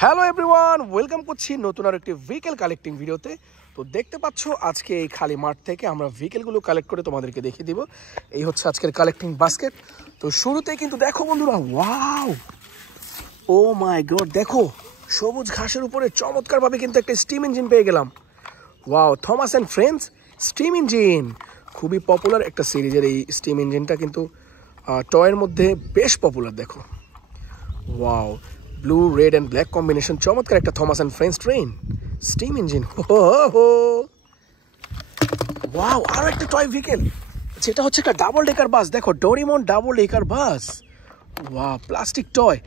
Hello everyone, welcome করছি নতুন আর একটি ভেহিকেল কালেক্টিং ভিডিওতে। তো দেখতে পাচ্ছ আজকে এই খালি মাঠ থেকে আমরা ভেহিকেলগুলো কালেক্ট করে তোমাদেরকে দেখিয়ে দিব। এই হচ্ছে আজকের কালেক্টিং বাস্কেট। তো শুরুতেই কিন্তু দেখো বন্ধুরা, ওয়াও, ও মাই গড, দেখো সবুজ ঘাসের উপরে চমৎকারভাবে কিন্তু একটা স্টিম ইঞ্জিন পেয়ে গেলাম। Wow, Thomas and friends steam engine, খুবই পপুলার একটা সিরিজের এই স্টিম ইঞ্জিনটা, কিন্তু টয়ের মধ্যে বেশ পপুলার। দেখো, wow, blue red and black combination, চমৎকার একটা Thomas and friends train steam engine. Wow, আরও একটা টয় ভেহিকেল, যেটা হচ্ছে একটা ডাবল ডেকার বাস। দেখো, Doraemon double decker bus. Wow, plastic toy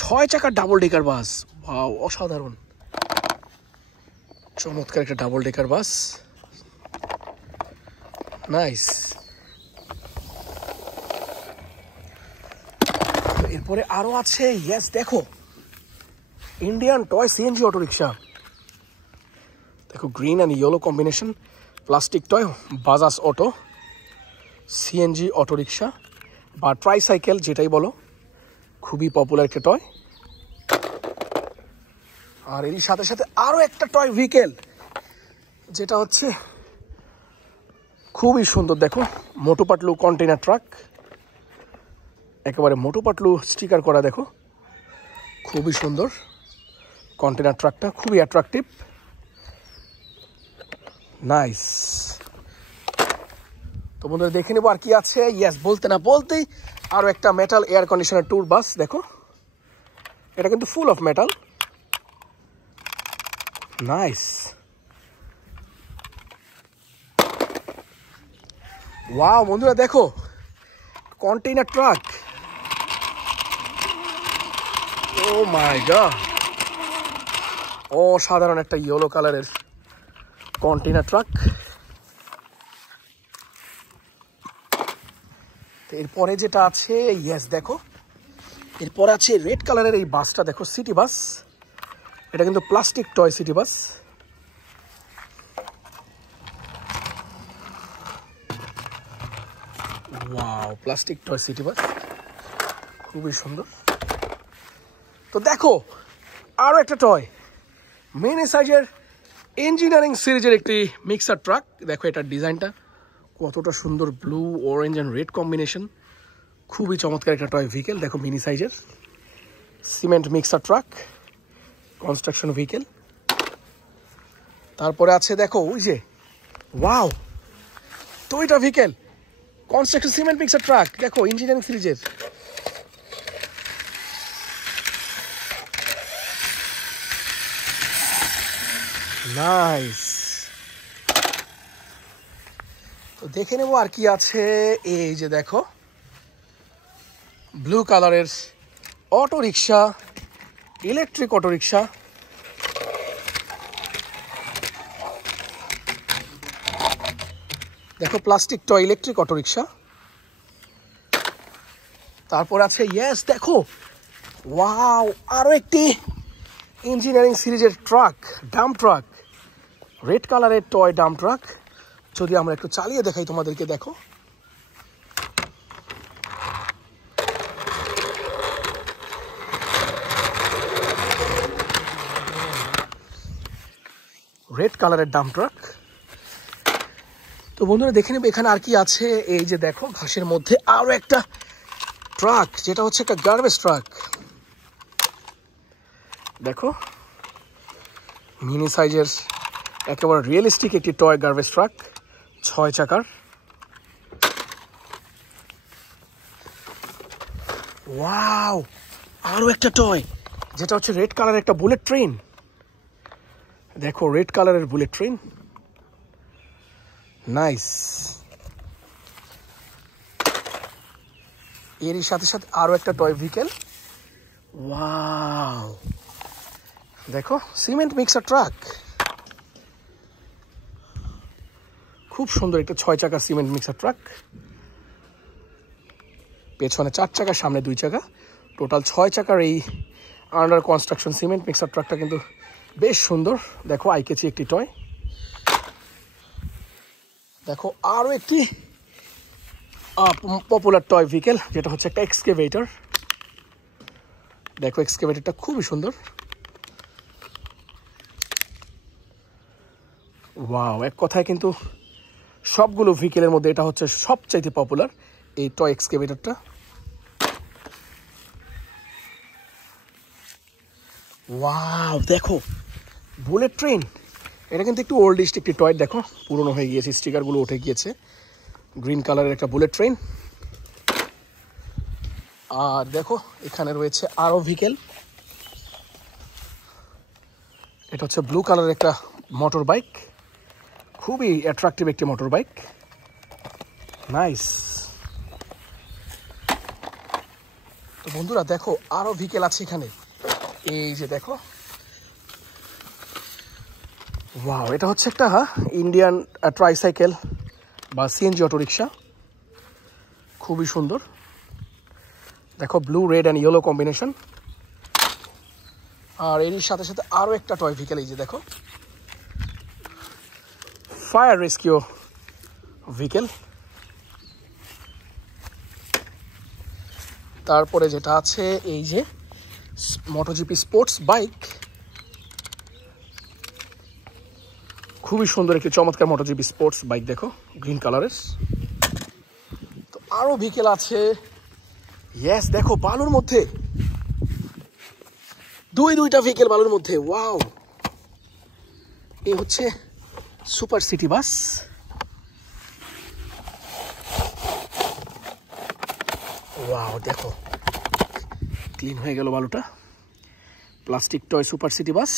6 চাকার ডাবল ডেকার বাস। ওয়াও, অসাধারণ, চমৎকার একটা ডাবল ডেকার বাস, নাইস। এরপরে আরো আছে, ইয়েস, দেখো Indian toy CNG auto rickshaw. দেখো, green and yellow combination, plastic toy, Bajaj auto CNG auto rickshaw বা ট্রাইসাইকেল যেটাই বলো, খুবই পপুলার একটা টয়। আর এর সাথে সাথে আরও একটা টয় ভেহিকেল, যেটা হচ্ছে খুবই সুন্দর। দেখো, মোটু পাতলু কন্টেনার ট্রাক, একেবারে মোটু পাতলু স্টিকার করা। দেখো, খুবই সুন্দর কন্টেনার ট্রাকটা, খুবই অ্যাট্রাকটিভ, নাইস। তো বন্ধুরা, দেখে নেবো আর কি আছে। ইয়েস, বলতে না বলতেই আরও একটা মেটাল এয়ার কন্ডিশনার ট্যুর বাস। দেখো, এটা কিন্তু full of metal, nice. Wow বন্ধুরা, দেখো কন্টেইনার ট্রাক, ও মাই গড, অসাধারণ একটা ইয়েলো কালারের কন্টেইনার ট্রাক। এরপরে যেটা আছে, ইয়েস, দেখো এরপরে আছে রেড কালারের এই বাসটা। দেখো, সিটি বাস, এটা কিন্তু plastic toy city bus. Wow, plastic toy city bus, খুবই সুন্দর। তো দেখো, আরও একটা টয় মিনি সাইজের ইঞ্জিনিয়ারিং সিরিজের একটি মিক্সার ট্রাক। দেখো, এটার ডিজাইনটা কতটা সুন্দর, blue orange and red combination, খুবই চমৎকার একটা টয় ভেহিকেল। দেখো, মিনি সাইজের cement mixer truck, construction vehicle. তারপরে আছে, দেখো ওই যে, wow, Toyota vehicle, construction cement mixer truck. দেখো, ইঞ্জিনিয়ারিং সিরিজের, নাইস। তো দেখে নেবো আর কি আছে। এই যে দেখো, ব্লু কালারের auto rickshaw, electric auto rickshaw. দেখো, plastic toy electric auto rickshaw. তারপর আছে, ইয়েস, দেখো, ওয়াও, আরো একটি ইঞ্জিনিয়ারিং সিরিজের ট্রাক, ডাম্প ট্রাক, রেড কালারের টয় ডাম্প ট্রাক। যদি আমরা একটু চালিয়ে দেখাই তোমাদেরকে, দেখো, রেড কালারের ডাম্প ট্রাক। তো বন্ধুরা, দেখে নেবে এখানে আর কি আছে। এই যে দেখো, ঘাসের মধ্যে আরো একটা ট্রাক, যেটা হচ্ছে একটা গার্বেজ ট্রাক। দেখো, মিনি সাইজের একেবারে রিয়েলিস্টিক একটি টয় গার্বেজ ট্রাক, 6 চাকার। ওয়াও, আরো একটা টয়, যেটা হচ্ছে রেড কালারের একটা বুলেট ট্রেন। দেখো, রেড কালারের বুলেট ট্রেন, নাইস। এরই সাথে সাথে আরো একটা টয় ভেহিকেল, ওয়াও, দেখো, সিমেন্ট মিক্সার ট্রাক, খুব সুন্দর একটা 6 চাকা সিমেন্ট মিক্সার ট্রাক। পেছনে 4 চাকা, সামনে 2 চাকা, টোটাল 6 চাকার এই আন্ডার কনস্ট্রাকশন সিমেন্ট মিক্সার ট্রাকটা কিন্তু বেশ সুন্দর। দেখো, আইকেছি একটি টয়। দেখো, আরও একটি পপুলার টয় ভেহিকেল, যেটা হচ্ছে একটা এক্সকেভেটর। দেখো, এক্সকেভেটরটা খুবই সুন্দর, ওয়াও, এক কথায় কিন্তু সবগুলো ভেহিকেলের মধ্যে এটা হচ্ছে সবচাইতে পপুলার এই টয় এক্সকেভেটরটা। ওয়াও দেখো, বুলেট ট্রেন। এটা কিন্তু একটু ওল্ডিস্ট একটি টয়, দেখো পুরনো হয়ে গিয়েছে, স্টিকারগুলো উঠে গিয়েছে। গ্রিন কালারের একটা বুলেট ট্রেন। আর দেখো এখানে রয়েছে আরও ভেহিকেল। এটা হচ্ছে ব্লু কালারের একটা মোটর বাইক, খুবই অ্যাট্রাকটিভ একটি মোটর বাইক, নাইস। তো বন্ধুরা দেখো আরও ভেহিকেল আছে এখানে, এই যে দেখো। ওয়াও, এটা হচ্ছে একটা ইন্ডিয়ান ট্রাইসাইকেল বা সিএনজি অটোরিকশা, খুবই সুন্দর। দেখো blue red and yellow combination. আর এর সাথে সাথে আরও একটা টয় ভেহিকেল, এই যে দেখো, ফায়ার রেস্কিউ ভেহিকেল। তারপরে যেটা আছে এই যে মোটোজিপি স্পোর্টস বাইক, খুবই সুন্দর একটি চমৎকার মোটোজিপি স্পোর্টস বাইক, দেখো গ্রিন কালারের। তো আরও ভেহিকেল আছে। ইয়েস, দেখো বালুর মধ্যে দুইটা ভেহিকেল বালুর মধ্যে। ওয়াও, এই হচ্ছে সুপার সিটি বাস। ওয়াও দেখো, ক্লিন হয়ে গেল বালুটা। Plastic toy super city bus.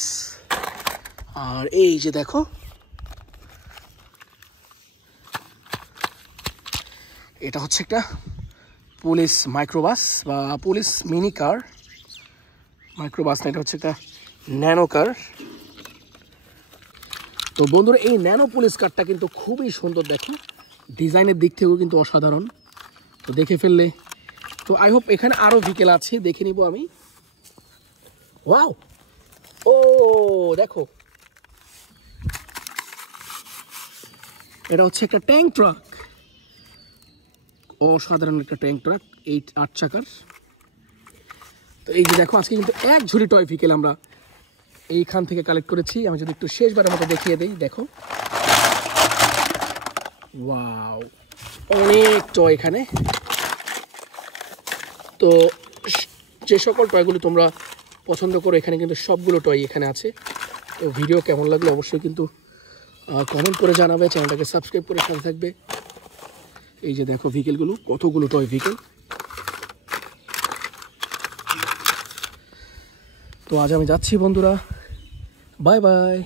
আর এই যে দেখো, এটা হচ্ছে একটা পুলিশ মাইক্রোবাস বা পুলিশ মিনি কার। মাইক্রোবাস না, এটা হচ্ছে একটা ন্যানো কার। তো বন্ধুরা এই ন্যানো পুলিশ কারটা কিন্তু খুবই সুন্দর, দেখো ডিজাইনের দিক থেকেও কিন্তু অসাধারণ। তো দেখে ফেললে, তো আই হোপ এখানে আরও ভেহিকেল আছে, দেখে নিব আমি। ওয়াও, ও দেখো, এটা হচ্ছে একটা ট্যাঙ্ক ট্রাক, অসাধারণ একটা ট্যাঙ্ক ট্রাক, 8 চাকার। তো এই যে দেখো, আজকে কিন্তু এক ঝুড়ি টয় ভেহিকেল আমরা এইখান থেকে কালেক্ট করেছি। আমি যদি একটু শেষবারের মতো দেখিয়ে দিই, দেখো ওয়াও, অনেক টয় এখানে। তো যে সকল টয়গুলো তোমরা পছন্দ করো, এখানে কিন্তু সবগুলো টয় এখানে আছে। তো ভিডিও কেমন লাগলো অবশ্যই কিন্তু কমেন্ট করে জানাবে, চ্যানেলটাকে সাবস্ক্রাইব করে সাথে থাকবে। এই যে দেখো ভেহিকেলগুলো, কতগুলো টয় ভেহিকেল। তো আজ আমি যাচ্ছি বন্ধুরা, বাই বাই।